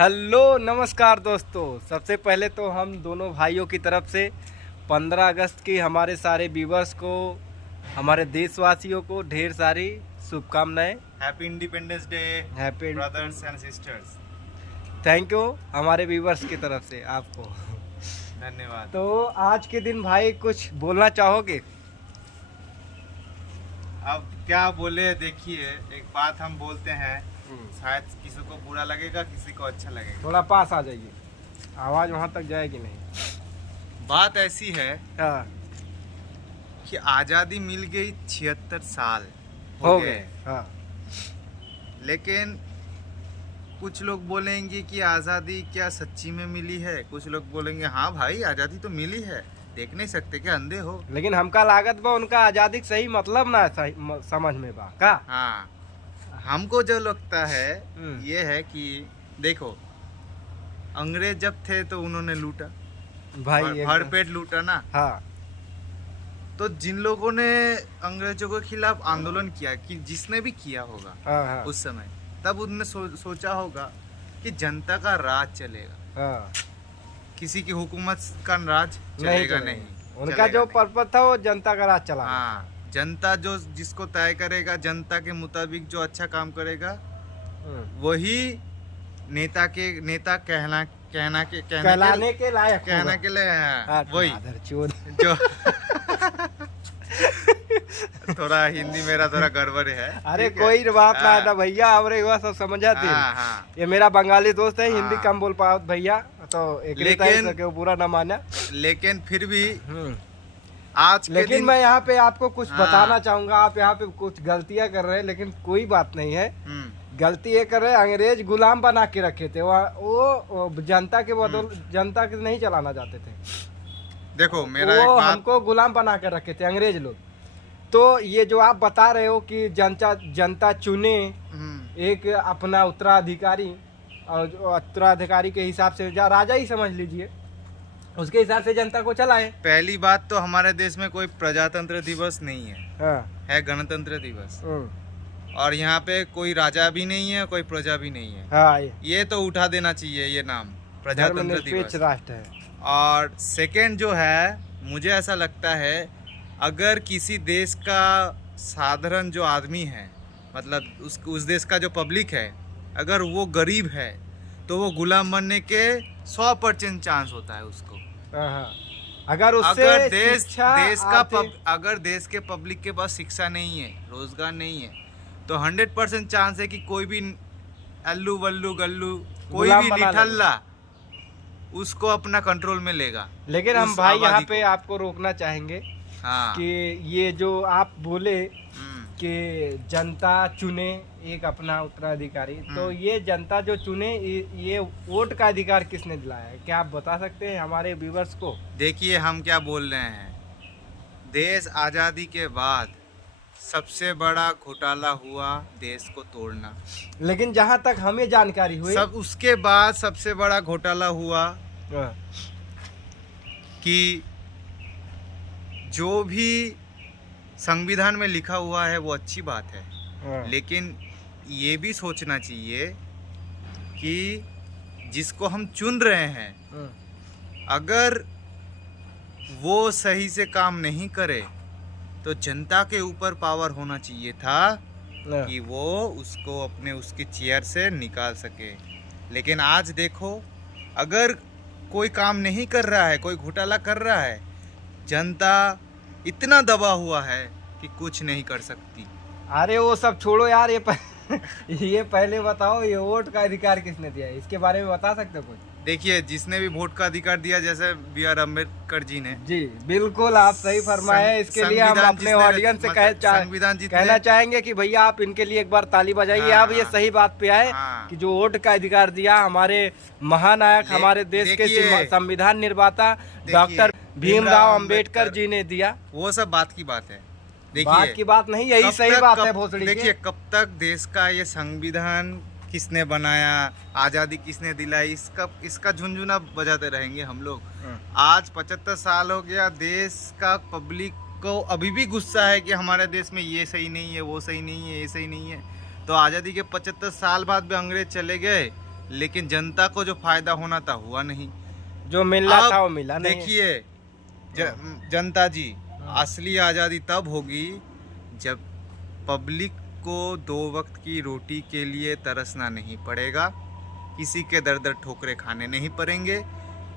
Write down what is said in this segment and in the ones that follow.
Hello नमस्कार दोस्तों। सबसे पहले तो हम दोनों भाइयों की तरफ से 15 अगस्त की हमारे सारे व्यूवर्स को, हमारे देशवासियों को ढेर सारी शुभकामनाएं। Happy independence day happy brothers and sisters. Thank you हमारे व्यूवर्स की तरफ से आपको धन्यवाद। तो आज के दिन भाई कुछ बोलना चाहोगे? अब क्या बोले, देखिए एक बात हम बोलते हैं, शायद किसी को बुरा लगेगा, किसी को अच्छा लगेगा। थोड़ा पास आ जाइए, आवाज़ वहाँ तक जाएगी नहीं। बात ऐसी है हाँ, कि आज़ादी मिल गई 76 साल हो गए। हाँ, लेकिन कुछ लोग बोलेंगे कि आज़ादी क्या सच्ची में मिली है, कुछ लोग बोलेंगे हाँ भाई आज़ादी तो मिली है, देख नहीं सकते क्या, अंधे हो। लेकिन हमका लागत बा उनका आज़ादी के सही मतलब ना समझ में बा का। हाँ, हमको जो लगता है हम्म। ये है कि देखो, अंग्रेज जब थे तो उन्होंने लूटा, भाई भर पेट लूटा ना। हाँ, तो जिन लोगों ने अंग्रेजों के खिलाफ आंदोलन किया, कि जिसने भी किया होगा हाँ, हाँ, उस समय, तब उनने सोचा होगा कि जनता का राज चलेगा, हाँ, किसी की हुकूमत का राज चलेगा नहीं। उनका चलेगा जो नहीं। पर्पस था वो जनता का राज चला। हाँ, जनता जो जिसको तय करेगा, जनता के मुताबिक जो अच्छा काम करेगा, वही नेता कहलाने के लायक कहना के लिए वही मादरचोद। जो थोड़ा हिंदी मेरा थोड़ा गड़बड़ है। अरे ठीक है? कोई बात ना हाँ, था भैया, हमरे हुआ सब समझा थे। हाँ, हाँ। ये मेरा बंगाली दोस्त है, हिंदी हाँ। कम बोल पाओ भैया, तो एक लेकिन बुरा ना माना। लेकिन फिर भी आज के लेकिन दिन मैं यहाँ पे आपको कुछ हाँ। बताना चाहूंगा। आप यहाँ पे कुछ गलतियाँ कर रहे हैं, लेकिन कोई बात नहीं है। गलती ये कर रहे हैं, अंग्रेज गुलाम बना के रखे थे, वो जनता के बदौल जनता के नहीं चलाना चाहते थे। देखो मेरा वो एक बात, हमको गुलाम बना के रखे थे अंग्रेज लोग। तो ये जो आप बता रहे हो कि जनता चुने एक अपना उत्तराधिकारी, और जो उत्तराधिकारी के हिसाब से राजा ही समझ लीजिए, उसके हिसाब से जनता को चलाए। पहली बात तो हमारे देश में कोई प्रजातंत्र दिवस नहीं है, हाँ, है गणतंत्र दिवस। और यहाँ पे कोई राजा भी नहीं है, कोई प्रजा भी नहीं है। हाँ, ये तो उठा देना चाहिए ये नाम, प्रजातंत्र धर्मनिरपेक्ष दिवस। राष्ट्र है। और सेकंड जो है, मुझे ऐसा लगता है अगर किसी देश का साधारण जो आदमी है, मतलब उस देश का जो पब्लिक है, अगर वो गरीब है तो वो गुलाम बनने के 100% चांस होता है उसको। हाँ, अगर उससे अगर देश आर्थिक- अगर देश के पब्लिक के पास शिक्षा नहीं है, रोजगार नहीं है, तो 100% चांस है कि कोई भी अल्लू वल्लू गल्लू, कोई गुलाम भी बना निठल्ला उसको अपना कंट्रोल में लेगा। लेकिन हम उस भाई यहाँ आबादी पे को। आपको रोकना चाहेंगे हाँ। कि ये जो आप बोले हम्म, कि जनता चुने एक अपना उत्तराधिकारी, तो ये जनता जो चुने, ये वोट का अधिकार किसने दिलाया है? क्या आप बता सकते हैं हमारे व्यूवर्स को? देखिए हम क्या बोल रहे हैं, देश आज़ादी के बाद सबसे बड़ा घोटाला हुआ देश को तोड़ना। लेकिन जहाँ तक हमें जानकारी हुई, सब उसके बाद सबसे बड़ा घोटाला हुआ हाँ, कि जो भी संविधान में लिखा हुआ है वो अच्छी बात है, हाँ, लेकिन ये भी सोचना चाहिए कि जिसको हम चुन रहे हैं, हाँ, अगर वो सही से काम नहीं करे तो जनता के ऊपर पावर होना चाहिए था हाँ। कि वो उसको अपने उसकी चेयर से निकाल सके। लेकिन आज देखो, अगर कोई काम नहीं कर रहा है, कोई घोटाला कर रहा है, जनता इतना दबा हुआ है कि कुछ नहीं कर सकती। अरे वो सब छोड़ो यार, ये पहले बताओ, ये वोट का अधिकार किसने दिया है? इसके बारे में बता सकते हो कुछ? देखिए, जिसने भी वोट का अधिकार दिया, जैसे B.R. अम्बेडकर जी ने। जी बिल्कुल, आप सही फरमाए। इसके लिए हम अपने ऑडियंस से कहना चाहेंगे कि भैया आप इनके लिए एक बार ताली बजाइए। हाँ, आप ये सही बात पे आए कि जो वोट का अधिकार दिया हमारे महानायक, हमारे देश के संविधान निर्माता डॉक्टर भीमराव अंबेडकर जी ने दिया। वो सब बात की बात है। बात की बात नहीं, यही सही बात है भोसड़ी। देखिए, कब तक देश का ये संविधान किसने बनाया, आज़ादी किसने दिलाई, इसका झुनझुना बजाते रहेंगे हम लोग। आज 75 साल हो गया, देश का पब्लिक को अभी भी गुस्सा है कि हमारे देश में ये सही नहीं है, वो सही नहीं है, ये सही नहीं है। तो आज़ादी के 75 साल बाद भी अंग्रेज चले गए, लेकिन जनता को जो फायदा होना था हुआ नहीं। जो मिलना अब था वो मिला नहीं। देखिए जनता जी, असली आज़ादी तब होगी जब पब्लिक को 2 वक्त की रोटी के लिए तरसना नहीं पड़ेगा, किसी के दर दर ठोकरे खाने नहीं पड़ेंगे,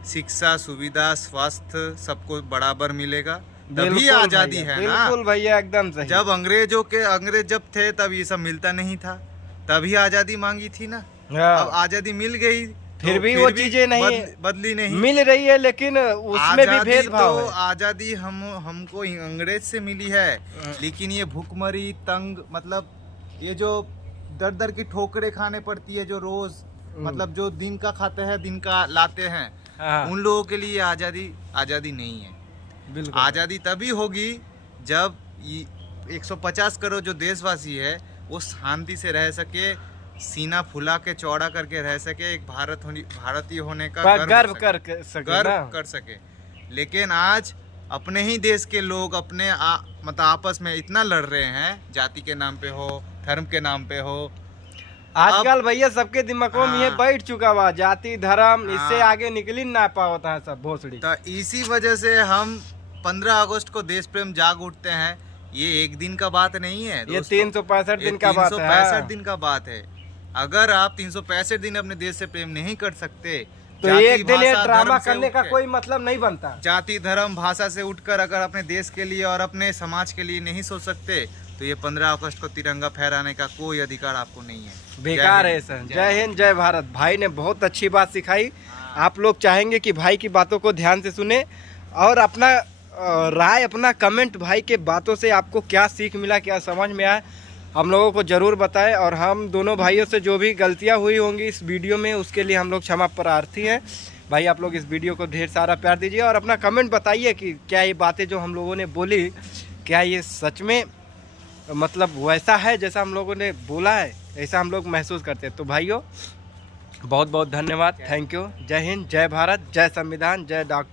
शिक्षा सुविधा स्वास्थ्य सबको बराबर मिलेगा, तभी बिल्कुल आज़ादी भैया, है ना। बिल्कुल भैया एकदम सही। जब अंग्रेज जब थे तब ये सब मिलता नहीं था, तभी आज़ादी मांगी थी ना। हाँ। अब आज़ादी मिल गई फिर भी वो चीजें नहीं बदली नहीं। मिल रही है, लेकिन उसमें भी भेदभाव है। आज़ादी हमको अंग्रेज से मिली है, लेकिन ये भूखमरी तंग, मतलब ये जो दर दर की ठोकरें खाने पड़ती है, जो रोज मतलब जो दिन का खाते हैं दिन का लाते हैं, हाँ। उन लोगों के लिए आज़ादी नहीं है। बिल्कुल आज़ादी तभी होगी जब 150 करोड़ जो देशवासी है वो शांति से रह सके, सीना फुला के चौड़ा करके रह सके, एक भारतीय होने का गर्व कर सके। लेकिन आज अपने ही देश के लोग अपने मतलब आपस में इतना लड़ रहे हैं, जाति के नाम पे हो, धर्म के नाम पे हो। आजकल भैया सबके दिमागों में ये हाँ। बैठ चुका हुआ, जाति धर्म, हाँ। इससे आगे निकल ही ना पाता है सब भोसड़ी। तो इसी वजह से हम 15 अगस्त को देश प्रेम जाग उठते हैं। ये एक दिन का बात नहीं है, ये 365 दिन का बात है। 365 दिन का बात है। अगर आप 365 दिन अपने देश से प्रेम नहीं कर सकते तो जाति, एक दिन ये भाषा, ड्रामा धर्म से करने का उठ के- कोई मतलब नहीं बनता। जाति धर्म भाषा से उठकर अगर अपने देश के लिए और अपने समाज के लिए नहीं सोच सकते, तो ये 15 अगस्त को तिरंगा फहराने का कोई अधिकार आपको नहीं है। बेकार है सर। जय हिंद जय भारत। भाई ने बहुत अच्छी बात सिखाई। आप लोग चाहेंगे कि भाई की बातों को ध्यान से सुने और अपना राय, अपना कमेंट, भाई के बातों से आपको क्या सीख मिला, क्या समझ में आया, हम लोगों को ज़रूर बताएं। और हम दोनों भाइयों से जो भी गलतियां हुई होंगी इस वीडियो में, उसके लिए हम लोग क्षमा प्रार्थी हैं। भाई आप लोग इस वीडियो को ढेर सारा प्यार दीजिए और अपना कमेंट बताइए कि क्या ये बातें जो हम लोगों ने बोली, क्या ये सच में मतलब वैसा है जैसा हम लोगों ने बोला है, ऐसा हम लोग महसूस करते हैं। तो भाइयों बहुत बहुत धन्यवाद, थैंक यू। जय हिंद जय भारत, जय संविधान, जय डॉक्टर।